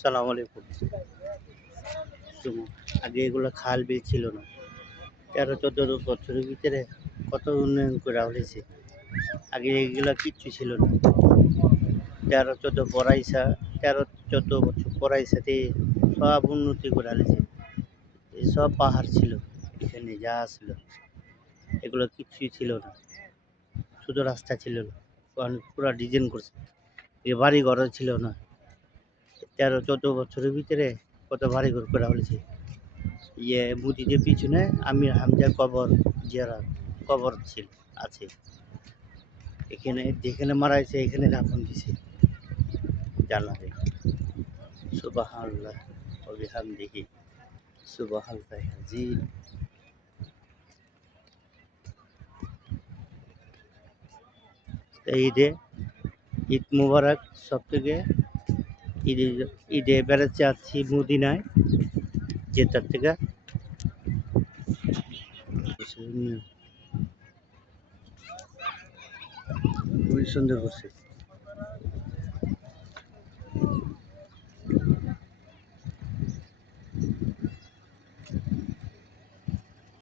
সালাম আলাইকুম। আগে এগুলো খাল বিল ছিল না। ১৩-১৪ বছরের ভিতরে কত উন্নয়ন করা হয়েছে। আগে এগুলা কিচ্ছু ছিল না। ১৩-১৪ পড়াইছা ১৩-১৪ বছর পড়াইছাতে সব উন্নতি করা হয়েছে। সব পাহাড় ছিল এখানে যা ছিল। এগুলো কিচ্ছুই ছিল না। শুধু রাস্তা ছিল না। এখন পুরা ডিজাইন করছে। এ বাড়ি ঘরও ছিল না। ১৩-১৪ বছরের ভিতরে কত বাড়িঘর করা হয়েছে। মসজিদের পিছনে আমির হামজার কবর জিয়ারত কবর ছিল আছে। এখানে যেখানে মারা গেছে এখানে দাফন দিছে জান্নাতে। সুবহানাল্লাহ ওয়া বিহামদিহি সুবহানাল্লাহিল আযীম। ঈদ মুবারক সবথেকে ঈদে ঈদে বেড়াতে যাচ্ছি মদিনায় জেদ্দার থেকে। খুবই সুন্দর করছে।